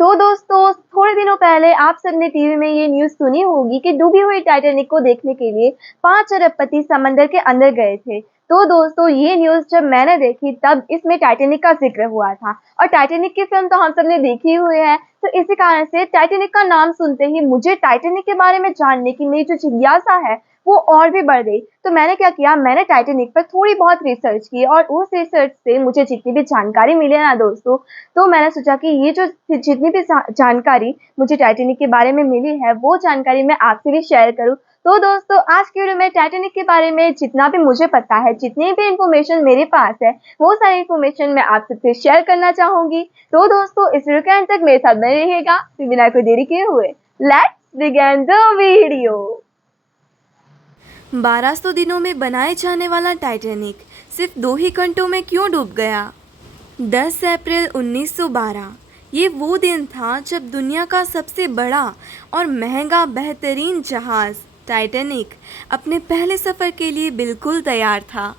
तो दोस्तों, थोड़े दिनों पहले आप सबने टीवी में ये न्यूज़ सुनी होगी कि डूबी हुई टाइटैनिक को देखने के लिए 5 अरबपति समंदर के अंदर गए थे। तो दोस्तों, ये न्यूज़ जब मैंने देखी तब इसमें टाइटैनिक का ज़िक्र हुआ था और टाइटैनिक की फ़िल्म तो हम सबने देखी हुई है। तो इसी कारण से टाइटैनिक का नाम सुनते ही मुझे टाइटैनिक के बारे में जानने की मेरी जो जिज्ञासा है, वो और भी बढ़ गई। तो मैंने क्या किया, मैंने टाइटैनिक पर थोड़ी बहुत रिसर्च की और उस रिसर्च से मुझे जितनी भी जानकारी मिली है ना दोस्तों, तो मैंने सोचा कि ये जो जितनी भी जानकारी मुझे टाइटैनिक के बारे में मिली है, वो जानकारी मैं आपसे भी शेयर करूँ। तो दोस्तों, आज की वीडियो में टाइटैनिक के बारे में जितना भी मुझे पता है, जितनी भी इन्फॉर्मेशन मेरे पास है, वो सारी इन्फॉर्मेशन मैं आप सबसे शेयर करना चाहूँगी। तो दोस्तों, इस वीडियो के अंत तक मेरे साथ बने रहिएगा। फिर बिना कोई देरी किए हुए लेट्स बिगिन द वीडियो। 1200 दिनों में बनाए जाने वाला टाइटैनिक सिर्फ 2 ही घंटों में क्यों डूब गया? 10 अप्रैल 1912 ये वो दिन था जब दुनिया का सबसे बड़ा और महंगा बेहतरीन जहाज़ टाइटैनिक अपने पहले सफ़र के लिए बिल्कुल तैयार था।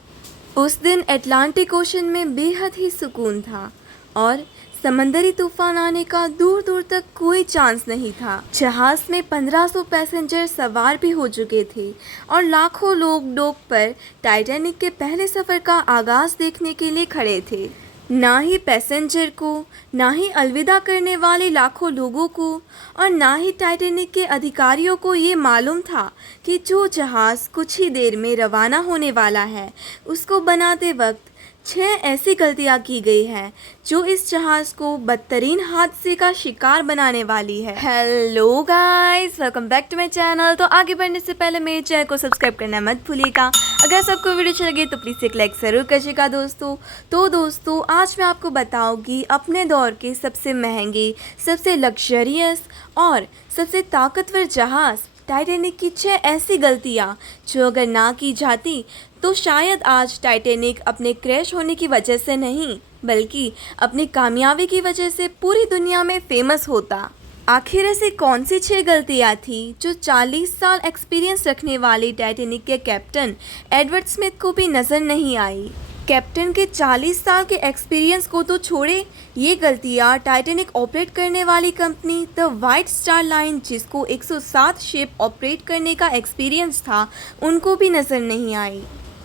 उस दिन अटलांटिक ओशन में बेहद ही सुकून था और समंदरी तूफान आने का दूर दूर तक कोई चांस नहीं था। जहाज में 1500 पैसेंजर सवार भी हो चुके थे और लाखों लोग डॉक पर टाइटैनिक के पहले सफ़र का आगाज़ देखने के लिए खड़े थे। ना ही पैसेंजर को, ना ही अलविदा करने वाले लाखों लोगों को और ना ही टाइटैनिक के अधिकारियों को ये मालूम था कि जो जहाज़ कुछ ही देर में रवाना होने वाला है, उसको बनाते वक्त 6 ऐसी गलतियां की गई हैं जो इस जहाज़ को बदतरीन हादसे का शिकार बनाने वाली है। Hello guys, welcome back to my channel. तो आगे बढ़ने से पहले मेरे चैनल को सब्सक्राइब करना मत भूलिएगा। अगर सबको वीडियो अच्छी लगे तो प्लीज़ एक लाइक ज़रूर करिएगा दोस्तों। तो दोस्तों, आज मैं आपको बताऊंगी अपने दौर के सबसे महंगे, सबसे लग्जरियस और सबसे ताकतवर जहाज़ टाइटैनिक की 6 ऐसी गलतियाँ जो अगर ना की जाती तो शायद आज टाइटैनिक अपने क्रैश होने की वजह से नहीं, बल्कि अपनी कामयाबी की वजह से पूरी दुनिया में फेमस होता। आखिर ऐसी कौन सी 6 गलतियाँ थी जो 40 साल एक्सपीरियंस रखने वाले टाइटैनिक के कैप्टन एडवर्ड स्मिथ को भी नज़र नहीं आई? कैप्टन के 40 साल के एक्सपीरियंस को तो छोड़े, ये गलतियाँ टाइटैनिक ऑपरेट करने वाली company the white star line, जिसको 107 शिप ऑपरेट करने का एक्सपीरियंस था, उनको भी नज़र नहीं आई।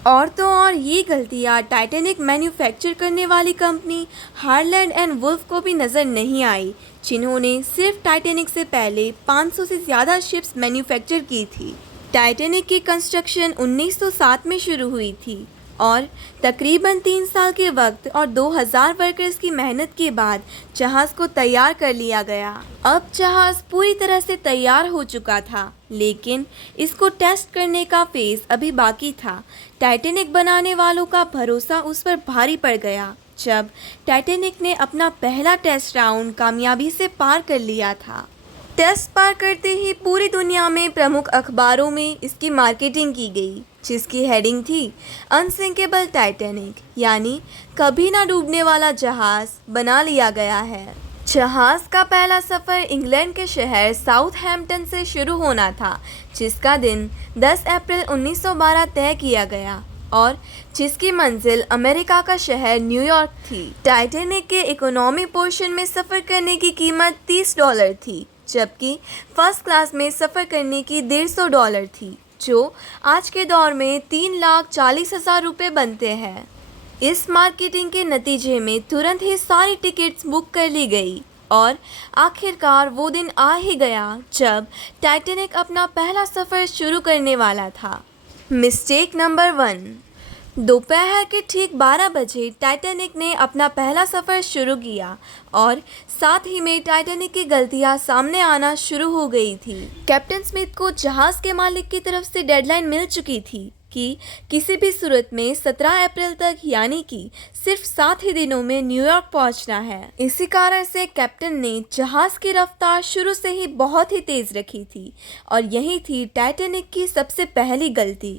और तो और ये गलतियाँ टाइटैनिक मैन्युफैक्चर करने वाली कंपनी हार्लैंड एंड वुल्फ को भी नज़र नहीं आई, जिन्होंने सिर्फ टाइटैनिक से पहले 500 से ज़्यादा शिप्स मैन्युफैक्चर की थी। टाइटैनिक की कंस्ट्रक्शन 1907 में शुरू हुई थी और तकरीबन 3 साल के वक्त और 2000 वर्कर्स की मेहनत के बाद जहाज़ को तैयार कर लिया गया। अब जहाज़ पूरी तरह से तैयार हो चुका था, लेकिन इसको टेस्ट करने का फेज़ अभी बाकी था। टाइटैनिक बनाने वालों का भरोसा उस पर भारी पड़ गया जब टाइटैनिक ने अपना पहला टेस्ट राउंड कामयाबी से पार कर लिया था। टेस्ट पार करते ही पूरी दुनिया में प्रमुख अखबारों में इसकी मार्केटिंग की गई, जिसकी हेडिंग थी अनसिंकेबल टाइटैनिक, यानी कभी ना डूबने वाला जहाज़ बना लिया गया है। जहाज़ का पहला सफ़र इंग्लैंड के शहर साउथहैम्पटन से शुरू होना था, जिसका दिन 10 अप्रैल 1912 तय किया गया और जिसकी मंजिल अमेरिका का शहर न्यूयॉर्क थी। टाइटैनिक के इकोनॉमी पोर्शन में सफ़र करने की कीमत $30 थी, जबकि फर्स्ट क्लास में सफ़र करने की $150 थी, जो आज के दौर में 3,40,000 रुपये बनते हैं। इस मार्केटिंग के नतीजे में तुरंत ही सारी टिकट्स बुक कर ली गई और आखिरकार वो दिन आ ही गया जब टाइटैनिक अपना पहला सफ़र शुरू करने वाला था। Mistake number 1। दोपहर के ठीक 12 बजे टाइटैनिक ने अपना पहला सफ़र शुरू किया और साथ ही में टाइटैनिक की गलतियां सामने आना शुरू हो गई थी। कैप्टन स्मिथ को जहाज़ के मालिक की तरफ से डेडलाइन मिल चुकी थी कि किसी भी सूरत में 17 अप्रैल तक, यानी कि सिर्फ 7 ही दिनों में न्यूयॉर्क पहुंचना है। इसी कारण से कैप्टन ने जहाज़ की रफ्तार शुरू से ही बहुत ही तेज़ रखी थी और यही थी टाइटैनिक की सबसे पहली गलती।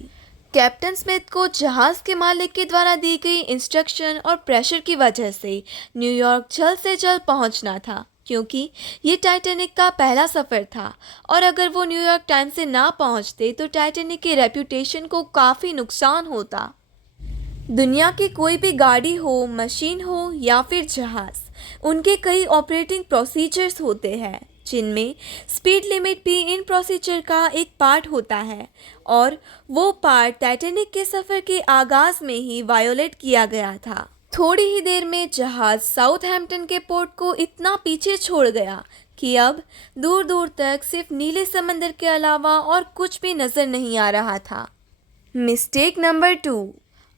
कैप्टन स्मिथ को जहाज़ के मालिक के द्वारा दी गई इंस्ट्रक्शन और प्रेशर की वजह से न्यूयॉर्क जल्द से जल्द पहुंचना था, क्योंकि ये टाइटैनिक का पहला सफ़र था और अगर वो न्यूयॉर्क टाइम से ना पहुंचते तो टाइटैनिक के रेप्यूटेशन को काफ़ी नुकसान होता। दुनिया की कोई भी गाड़ी हो, मशीन हो या फिर जहाज़, उनके कई ऑपरेटिंग प्रोसीजर्स होते हैं, जिनमें स्पीड लिमिट भी इन प्रोसीजर का एक पार्ट होता है, और वो पार्ट टाइटैनिक के सफ़र के आगाज़ में ही वायोलेट किया गया था। थोड़ी ही देर में जहाज़ साउथहैम्पटन के पोर्ट को इतना पीछे छोड़ गया कि अब दूर दूर तक सिर्फ नीले समंदर के अलावा और कुछ भी नज़र नहीं आ रहा था। Mistake number 2।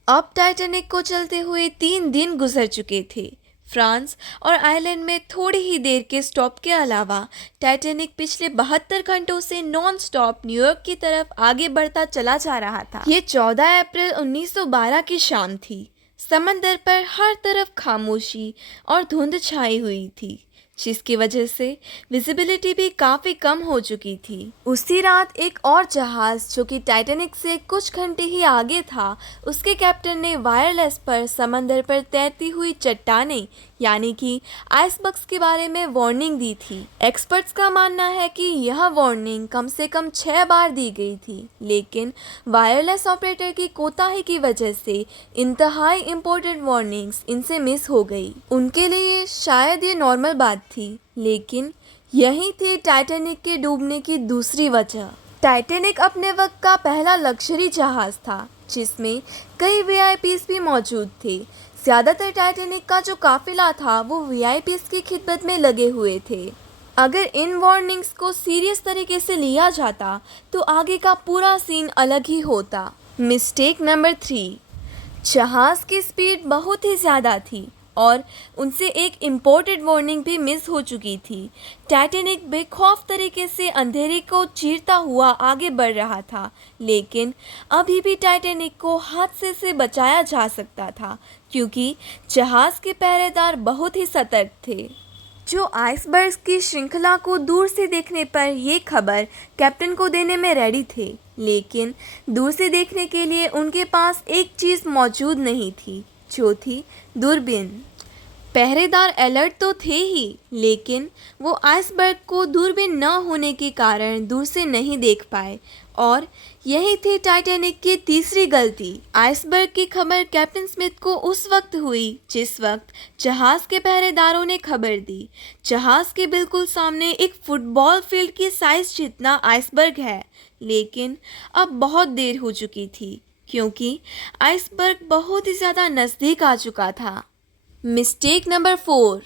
अब टाइटैनिक को चलते हुए 3 दिन गुजर चुके थे। फ्रांस और आयरलैंड में थोड़ी ही देर के स्टॉप के अलावा टाइटैनिक पिछले 72 घंटों से नॉन स्टॉप न्यूयॉर्क की तरफ आगे बढ़ता चला जा रहा था। ये 14 अप्रैल 1912 की शाम थी। समंदर पर हर तरफ खामोशी और धुंध छाई हुई थी, जिसकी वजह से विजिबिलिटी भी काफ़ी कम हो चुकी थी। उसी रात एक और जहाज़ जो कि टाइटैनिक से कुछ घंटे ही आगे था, उसके कैप्टन ने वायरलेस पर समंदर पर तैरती हुई चट्टानें यानी कि आइसबर्ग्स के बारे में वार्निंग दी थी। एक्सपर्ट्स का मानना है कि यह वार्निंग कम से कम 6 बार दी गई थी, लेकिन वायरलेस ऑपरेटर की कोताही की वजह से इंतहाई इम्पोर्टेंट वार्निंग्स इनसे मिस हो गई। उनके लिए शायद ये नॉर्मल बात थी, लेकिन यही थी टाइटैनिक के डूबने की दूसरी वजह। टाइटैनिक अपने वक्त का पहला लग्जरी जहाज़ था, जिसमें कई वीआईपीज़ भी मौजूद थे। ज़्यादातर टाइटैनिक का जो काफिला था वो वीआईपीज़ की खिदमत में लगे हुए थे। अगर इन वार्निंग्स को सीरियस तरीके से लिया जाता तो आगे का पूरा सीन अलग ही होता। Mistake number 3। जहाज़ की स्पीड बहुत ही ज़्यादा थी और उनसे एक इम्पोर्टेंट वार्निंग भी मिस हो चुकी थी। टाइटैनिक बेखौफ तरीके से अंधेरे को चीरता हुआ आगे बढ़ रहा था, लेकिन अभी भी टाइटैनिक को हादसे से बचाया जा सकता था, क्योंकि जहाज़ के पहरेदार बहुत ही सतर्क थे, जो आइसबर्ग्स की श्रृंखला को दूर से देखने पर ये खबर कैप्टन को देने में रेडी थे। लेकिन दूर से देखने के लिए उनके पास एक चीज़ मौजूद नहीं थी, जो थी दूरबीन। पहरेदार अलर्ट तो थे ही, लेकिन वो आइसबर्ग को दूरबीन न होने के कारण दूर से नहीं देख पाए, और यही थी टाइटैनिक की तीसरी गलती। आइसबर्ग की खबर कैप्टन स्मिथ को उस वक्त हुई जिस वक्त जहाज़ के पहरेदारों ने खबर दी। जहाज़ के बिल्कुल सामने एक फुटबॉल फील्ड की साइज जितना आइसबर्ग है, लेकिन अब बहुत देर हो चुकी थी, क्योंकि आइसबर्ग बहुत ही ज़्यादा नज़दीक आ चुका था। Mistake number 4।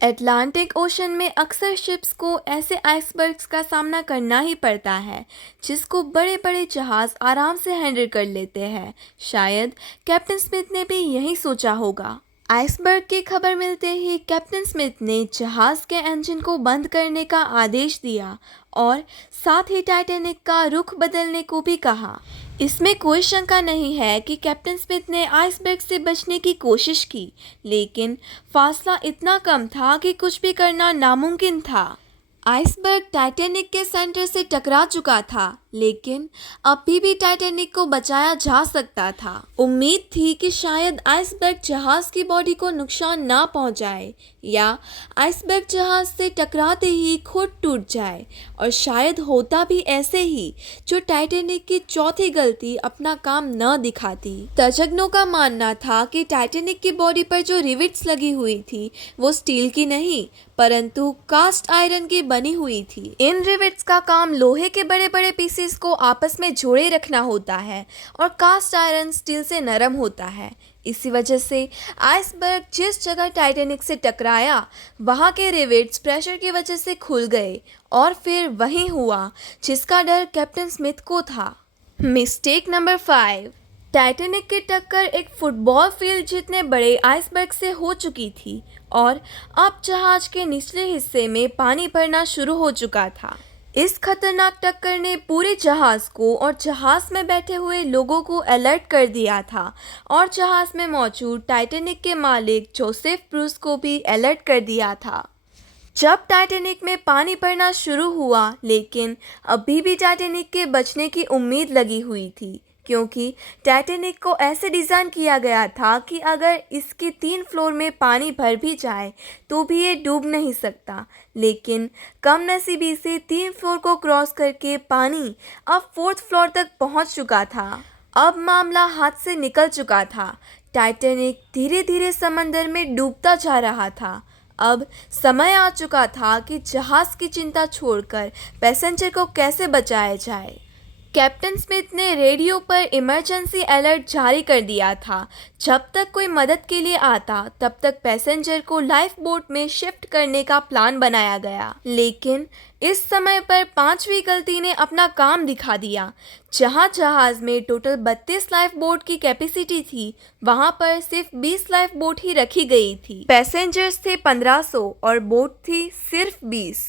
अटलांटिक ओशन में अक्सर शिप्स को ऐसे आइसबर्ग्स का सामना करना ही पड़ता है, जिसको बड़े बड़े जहाज़ आराम से हैंडल कर लेते हैं। शायद कैप्टन स्मिथ ने भी यही सोचा होगा। आइसबर्ग की खबर मिलते ही कैप्टन स्मिथ ने जहाज़ के इंजन को बंद करने का आदेश दिया और साथ ही टाइटैनिक का रुख बदलने को भी कहा। इसमें कोई शंका नहीं है कि कैप्टन स्मिथ ने आइसबर्ग से बचने की कोशिश की, लेकिन फासला इतना कम था कि कुछ भी करना नामुमकिन था। आइसबर्ग टाइटैनिक के सेंटर से टकरा चुका था, लेकिन अभी भी टाइटैनिक को बचाया जा सकता था। उम्मीद थी कि शायद आइसबर्ग जहाज़ की बॉडी को नुकसान ना पहुंचाए, या आइसबर्ग जहाज़ से टकराते ही खुद टूट जाए, और शायद होता भी ऐसे ही, जो टाइटैनिक की चौथी गलती अपना काम न दिखाती। तज्ञों का मानना था कि टाइटैनिक की बॉडी पर जो रिविट्स लगी हुई थी वो स्टील की नहीं, परंतु कास्ट आयरन की बनी हुई थी। इन रिविट्स का काम लोहे के बड़े बड़े पीसेस को आपस में जोड़े रखना होता है, और कास्ट आयरन स्टील से नरम होता है। इसी वजह से आइसबर्ग जिस जगह टाइटैनिक से टकराया, वहाँ के रिविट्स प्रेशर की वजह से खुल गए, और फिर वही हुआ जिसका डर कैप्टन स्मिथ को था। Mistake number 5। टाइटैनिक की टक्कर एक फुटबॉल फील्ड जितने बड़े आइसबर्ग से हो चुकी थी, और अब जहाज के निचले हिस्से में पानी भरना शुरू हो चुका था। इस खतरनाक टक्कर ने पूरे जहाज़ को और जहाज़ में बैठे हुए लोगों को अलर्ट कर दिया था, और जहाज़ में मौजूद टाइटैनिक के मालिक जोसेफ ब्रूस को भी अलर्ट कर दिया था। जब टाइटैनिक में पानी भरना शुरू हुआ, लेकिन अभी भी टाइटैनिक के बचने की उम्मीद लगी हुई थी, क्योंकि टाइटैनिक को ऐसे डिज़ाइन किया गया था कि अगर इसके 3 फ्लोर में पानी भर भी जाए तो भी ये डूब नहीं सकता। लेकिन कम नसीबी से 3 फ्लोर को क्रॉस करके पानी अब 4th फ्लोर तक पहुंच चुका था। अब मामला हाथ से निकल चुका था। टाइटैनिक धीरे धीरे समंदर में डूबता जा रहा था। अब समय आ चुका था कि जहाज की चिंता छोड़कर पैसेंजर को कैसे बचाया जाए। कैप्टन स्मिथ ने रेडियो पर इमरजेंसी अलर्ट जारी कर दिया था। जब तक कोई मदद के लिए आता तब तक पैसेंजर को लाइफ बोट में शिफ्ट करने का प्लान बनाया गया। लेकिन इस समय पर पांचवी गलती ने अपना काम दिखा दिया। जहां जहाज में टोटल 32 लाइफ बोट की कैपेसिटी थी, वहां पर सिर्फ 20 लाइफ बोट ही रखी गई थी। पैसेंजर्स थे 1500 और बोट थी सिर्फ 20।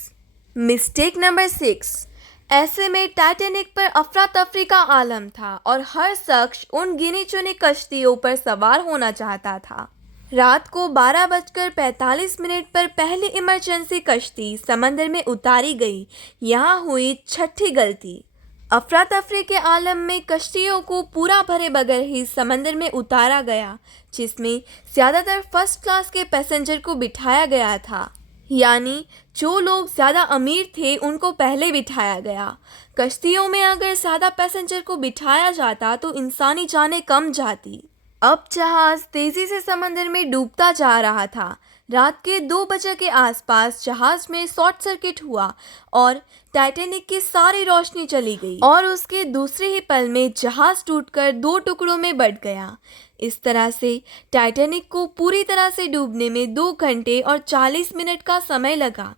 Mistake number 6। ऐसे में टाइटैनिक पर अफरा तफरी का आलम था और हर शख्स उन गिनी चुनी कश्तियों पर सवार होना चाहता था। रात को 12:45 पर पहली इमरजेंसी कश्ती समंदर में उतारी गई। यहाँ हुई छठी गलती। अफरा तफरी के आलम में कश्तियों को पूरा भरे बगैर ही समंदर में उतारा गया, जिसमें ज़्यादातर फर्स्ट क्लास के पैसेंजर को बिठाया गया था। यानी जो लोग ज़्यादा अमीर थे उनको पहले बिठाया गया। कश्तियों में अगर ज़्यादा पैसेंजर को बिठाया जाता तो इंसानी जानें कम जाती। अब जहाज़ तेज़ी से समंदर में डूबता जा रहा था। रात के 2 बजे के आसपास जहाज़ में शॉर्ट सर्किट हुआ और टाइटैनिक की सारी रोशनी चली गई और उसके दूसरे ही पल में जहाज़ टूटकर 2 टुकड़ों में बंट गया। इस तरह से टाइटैनिक को पूरी तरह से डूबने में 2 घंटे और 40 मिनट का समय लगा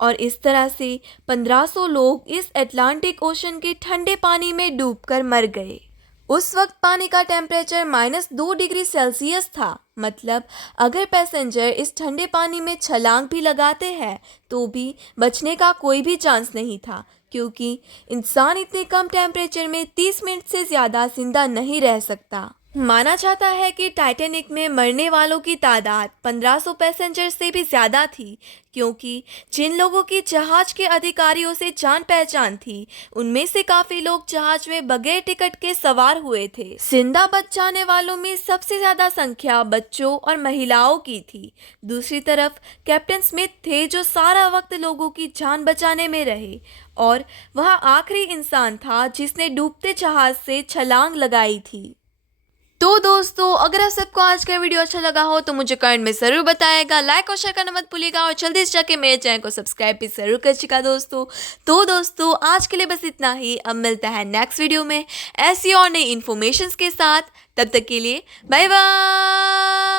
और इस तरह से 1500 लोग इस अटलांटिक ओशन के ठंडे पानी में डूबकर मर गए। उस वक्त पानी का टेम्परेचर -2 डिग्री सेल्सियस था। मतलब अगर पैसेंजर इस ठंडे पानी में छलांग भी लगाते हैं तो भी बचने का कोई भी चांस नहीं था, क्योंकि इंसान इतने कम टेम्परेचर में 30 मिनट से ज़्यादा जिंदा नहीं रह सकता। माना जाता है कि टाइटैनिक में मरने वालों की तादाद 1500 पैसेंजर से भी ज़्यादा थी, क्योंकि जिन लोगों की जहाज के अधिकारियों से जान पहचान थी उनमें से काफ़ी लोग जहाज में बगैर टिकट के सवार हुए थे। जिंदा बच जाने वालों में सबसे ज़्यादा संख्या बच्चों और महिलाओं की थी। दूसरी तरफ कैप्टन स्मिथ थे जो सारा वक्त लोगों की जान बचाने में रहे और वह आखिरी इंसान था जिसने डूबते जहाज से छलांग लगाई थी। तो दोस्तों, अगर आप सबको आज का वीडियो अच्छा लगा हो तो मुझे कमेंट में ज़रूर बताएगा, लाइक और शेयर करना मत भूलिएगा और जल्दी से जाके मेरे चैनल को सब्सक्राइब भी ज़रूर करिएगा दोस्तों। तो दोस्तों, आज के लिए बस इतना ही। अब मिलता है नेक्स्ट वीडियो में ऐसी और नई इन्फॉर्मेशंस के साथ। तब तक के लिए बाय बाय।